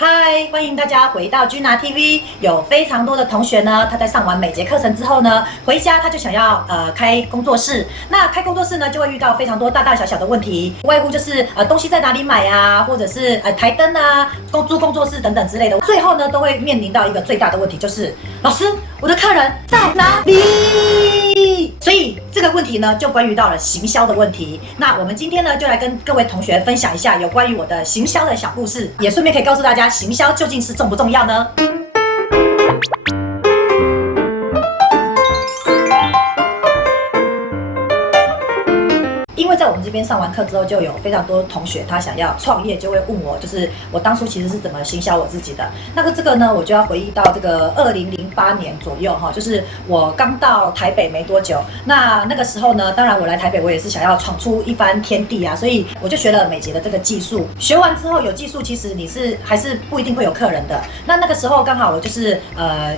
嗨，欢迎大家回到君拿 TV。有非常多的同学呢，他在上完每节课程之后呢，回家他就想要开工作室。那开工作室呢，就会遇到非常多大大小小的问题，无外乎就是东西在哪里买啊，或者是台灯啊、租工作室等等之类的。最后呢，都会面临到一个最大的问题，就是老师，我的客人在哪里？所以这个问题呢，就关于到了行销的问题。那我们今天呢，就来跟各位同学分享一下有关于我的行销的小故事，也顺便可以告诉大家，行销究竟是重不重要呢？因为在我们这边上完课之后，就有非常多同学他想要创业，就会问我，就是我当初其实是怎么行销我自己的。这个呢，我就要回忆到这个2008年左右哈，就是我刚到台北没多久。那个时候呢，当然我来台北，我也是想要闯出一番天地啊，所以我就学了美睫的这个技术。学完之后有技术，其实你还是不一定会有客人的。那个时候刚好我就是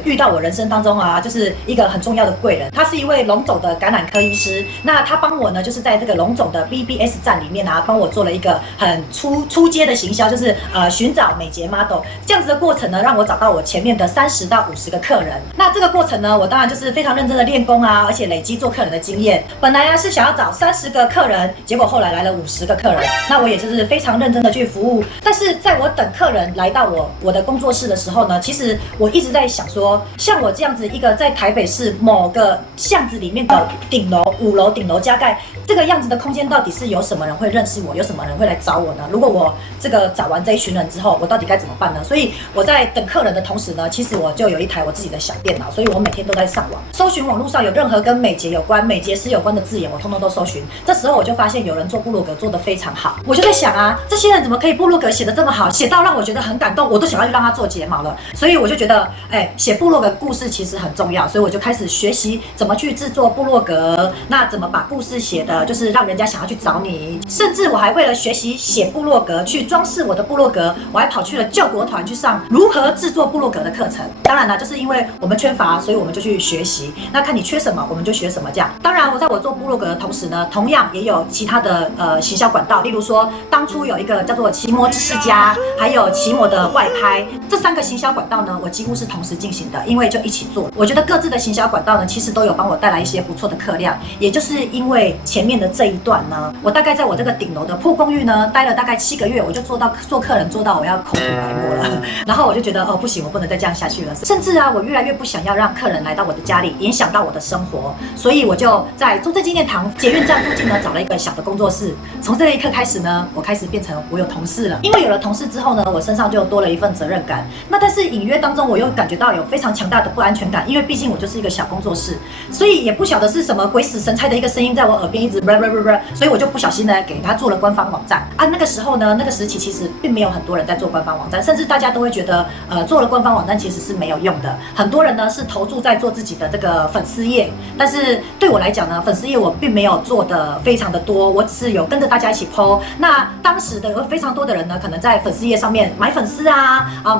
遇到我人生当中啊，就是一个很重要的贵人，他是一位龙总的感染科医师。那他帮我呢，就是在这个龙总的 BBS 站里面啊，帮我做了一个很初阶的行销，就是寻找美睫 model 这样子的过程呢，让我找到我前面的30到50个客人。那这个过程呢，我当然就是非常认真的练功啊，而且累积做客人的经验。本来是想要找30个客人，结果后来来了50个客人。那我也就是非常认真的去服务。但是在我等客人来到我的工作室的时候呢，其实我一直在想说，像我这样子一个在台北市某个巷子里面的顶楼5楼顶楼加盖这个样子的空间，到底是有什么人会认识我，有什么人会来找我呢？如果我这个找完这一群人之后，我到底该怎么办呢？所以我在等客人的同时呢，其实我就有一台我自己的小电脑，所以我每天都在上网搜寻网络上有任何跟美睫有关、美睫师有关的字眼，我通通都搜寻。这时候我就发现有人做部落格做得非常好，我就在想啊，这些人怎么可以部落格写得这么好，写到让我觉得很感动，我都想要让他做睫毛了。所以我就觉得，写部落格故事其实很重要，所以我就开始学习怎么去制作部落格，那怎么把故事写的就是让人家想要去找你。甚至我还为了学习写部落格，去装饰我的部落格，我还跑去了救国团去上如何制作部落格的课程。当然啦，就是因为我们缺乏，所以我们就去学习。那看你缺什么，我们就学什么这样。当然，我做部落格的同时呢，同样也有其他的行销管道，例如说当初有一个叫做奇摩知识家，还有奇摩的外拍，这3个行销管道呢，我几乎是同时进行的，因为就一起做。我觉得各自的行销管道呢，其实都有帮我带来一些不错的客量。也就是因为前面的这一段呢，我大概在我这个顶楼的破公寓呢，待了大概7个月，我就做客人做到我要口吐白沫了。然后我就觉得不行，我不能再这样下去了。甚至啊，我越来越不想要让客人来到我的家里，影响到我的生活。所以我就在中正纪念堂捷运站附近呢，找了一个小的工作室。从这一刻开始呢，我开始变成我有同事了。因为有了同事之后呢，我身上就多了一份责任感。但是隐约当中，我又感觉到有非常强大的不安全感，因为毕竟我就是一个小工作室，所以也不晓得是什么鬼使神差的一个声音在我耳边一直所以我就不小心呢给他做了官方网站啊。那个时候呢，那个时期其实并没有很多人在做官方网站，甚至大家都会觉得做了官方网站其实是没有用的。很多人呢是投注在做自己的这个粉丝页，但是对我来讲呢，粉丝页我并没有做的非常的多，我只是有跟着大家一起 po。那当时的有非常多的人呢，可能在粉丝页上面买粉丝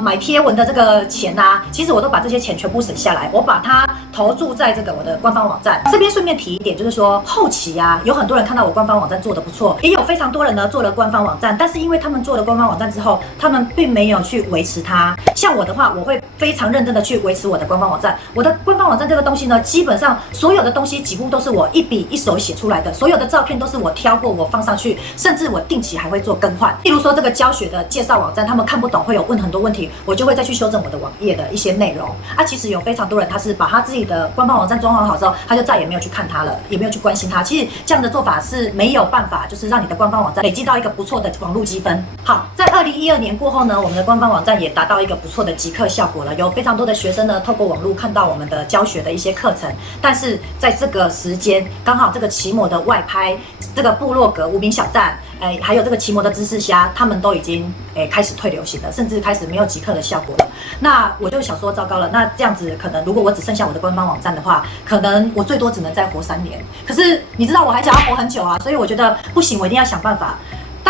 买贴文的这个钱啊，其实我都把这些钱全部省下来，我把它投注在这个我的官方网站。这边顺便提一点，就是说后期啊，有很多人看到我官方网站做得不错，也有非常多人呢做了官方网站，但是因为他们做了官方网站之后，他们并没有去维持它。像我的话，我会非常认真的去维持我的官方网站。我的官方网站这个东西呢，基本上所有的东西几乎都是我一笔一手写出来的，所有的照片都是我挑过我放上去，甚至我定期还会做更换。例如说这个教学的介绍网站，他们看不懂会有问很多问题，我就会再去修正我的网页的一些内容啊。其实有非常多人他是把他自己的官方网站装好之后，他就再也没有去看它了，也没有去关心它。其实这样的做法是没有办法，就是让你的官方网站累积到一个不错的网络积分。好，在2012年过后呢，我们的官方网站也达到一个不错的即刻效果了，有非常多的学生呢透过网络看到我们的教学的一些课程。但是在这个时间，刚好这个奇摩的外拍、这个部落格无名小站，还有这个奇摩的知识虾，他们都已经开始退流行了，甚至开始没有即刻的效果了。那我就想说，糟糕了，那这样子可能如果我只剩下我的官方网站的话，可能我最多只能再活3年。可是你知道我还想要活很久啊，所以我觉得不行，我一定要想办法。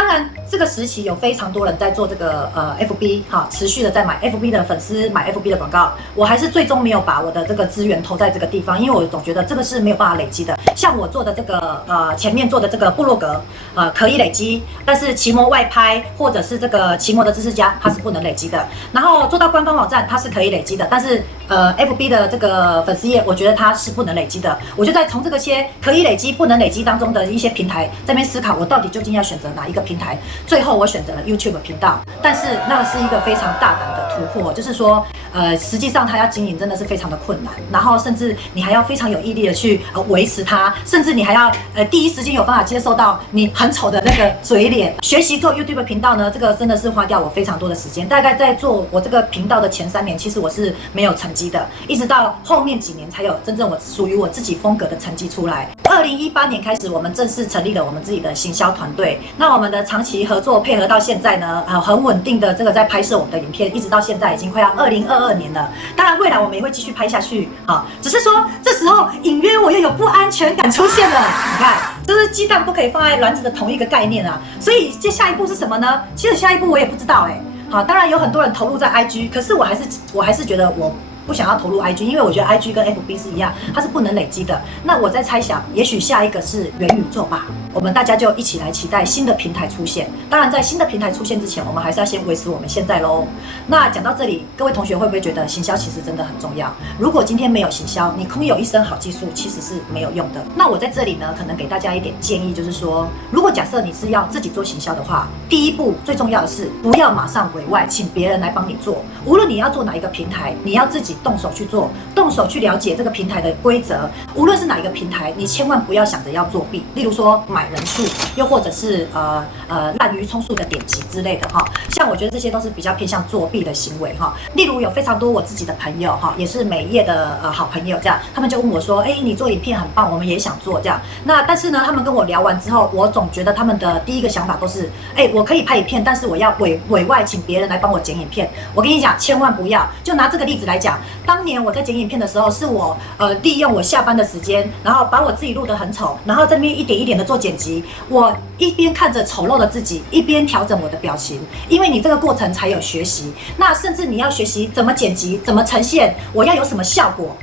当然这个时期有非常多人在做这个FB 哈，持续的在买 FB 的粉丝，买 FB 的广告。我还是最终没有把我的这个资源投在这个地方，因为我总觉得这个是没有办法累积的。像我做的这个前面做的这个部落格可以累积，但是奇摩外拍或者是这个奇摩的知识家它是不能累积的。然后做到官方网站它是可以累积的，但是FB 的这个粉丝页我觉得它是不能累积的。我就在从这个些可以累积不能累积当中的一些平台这边思考，我到底究竟要选择哪一个平台？最后我选择了 YouTube 频道，但是那是一个非常大胆的突破，就是说实际上它要经营真的是非常的困难，然后甚至你还要非常有毅力的去维持它，甚至你还要第一时间有办法接受到你很丑的那个嘴脸。学习做 YouTube 频道呢，这个真的是花掉我非常多的时间。大概在做我这个频道的前3年，其实我是没有成绩的，一直到后面几年才有真正我属于我自己风格的成绩出来。2018年开始，我们正式成立了我们自己的行销团队。那我们的长期合作配合到现在呢，很稳定的这个在拍摄我们的影片，一直到现在已经快要2022年了。当然未来我们也会继续拍下去啊，只是说这时候隐约我又有不安全感出现了。你看，就是鸡蛋不可以放在篮子的同一个概念啊。所以这下一步是什么呢？其实下一步我也不知道好，当然有很多人投入在 IG， 可是我还是觉得我不想要投入 IG， 因为我觉得 IG 跟 FB 是一样，它是不能累积的。那我在猜想，也许下一个是元宇宙吧。我们大家就一起来期待新的平台出现。当然，在新的平台出现之前，我们还是要先维持我们现在咯。那讲到这里，各位同学会不会觉得行销其实真的很重要？如果今天没有行销，你空有一身好技术，其实是没有用的。那我在这里呢，可能给大家一点建议，就是说，如果假设你是要自己做行销的话，第一步最重要的是不要马上委外，请别人来帮你做。无论你要做哪一个平台，你要自己动手去做，动手去了解这个平台的规则。无论是哪一个平台，你千万不要想着要作弊。例如说买人数，又或者是滥竽充数的点击之类的哈。像我觉得这些都是比较偏向作弊的行为哈。例如有非常多我自己的朋友哈，也是美业的好朋友这样，他们就问我说，你做影片很棒，我们也想做这样。那但是呢，他们跟我聊完之后，我总觉得他们的第一个想法都是，我可以拍影片，但是我要委外请别人来帮我剪影片。我跟你讲，千万不要。就拿这个例子来讲，当年我在剪影片的时候，是我利用我下班的时间，然后把我自己录得很丑，然后这边一点一点的做剪辑。我一边看着丑陋的自己，一边调整我的表情，因为你这个过程才有学习。那甚至你要学习怎么剪辑，怎么呈现，我要有什么效果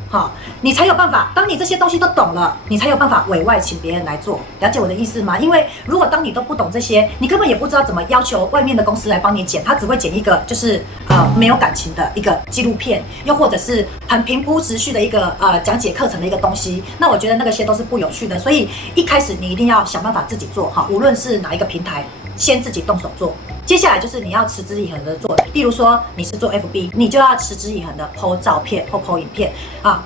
你才有办法。当你这些东西都懂了，你才有办法委外请别人来做。了解我的意思吗？因为如果当你都不懂这些，你根本也不知道怎么要求外面的公司来帮你剪，他只会剪一个就是没有感情的一个纪录片，又或者是很平铺直叙的一个讲解课程的一个东西。那我觉得那个些都是不有趣的，所以一开始你一定要想办法自己做无论是哪一个平台，先自己动手做。接下来就是你要持之以恒的做，例如说你是做 FB， 你就要持之以恒的 po 照片或 po 影片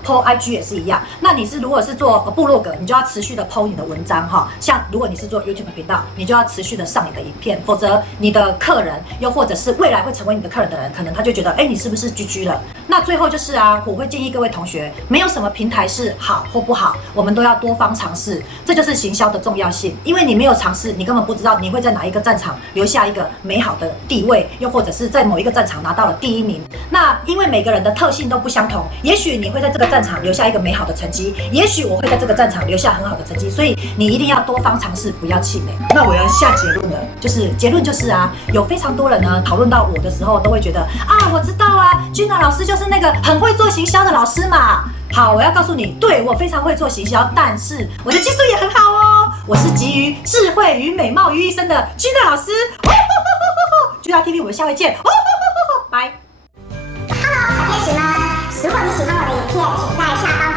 po IG 也是一样。那你如果是做部落格，你就要持续的 po 你的文章像如果你是做 YouTube 频道，你就要持续的上你的影片，否则你的客人又或者是未来会成为你的客人的人，可能他就觉得你是不是 GG 了。那最后就是我会建议各位同学，没有什么平台是好或不好，我们都要多方尝试，这就是行销的重要性。因为你没有尝试，你根本不知道你会在哪一个战场留下一个美好的地位，又或者是在某一个战场拿到了第1名。那因为每个人的特性都不相同，也许你会在这个战场留下一个美好的成绩，也许我会在这个战场留下很好的成绩，所以你一定要多方尝试，不要气馁。那我要下结论了，结论就是有非常多人呢讨论到我的时候，都会觉得我知道Gina 老师就是那个很会做行销的老师嘛。好，我要告诉你，对，我非常会做行销，但是我的技术也很好哦。我是集于智慧与美貌于一身的 Gina 老师。Gina TV， 我们下回见。拜。Hello，小天使们，如果你喜欢我的影片，请在下方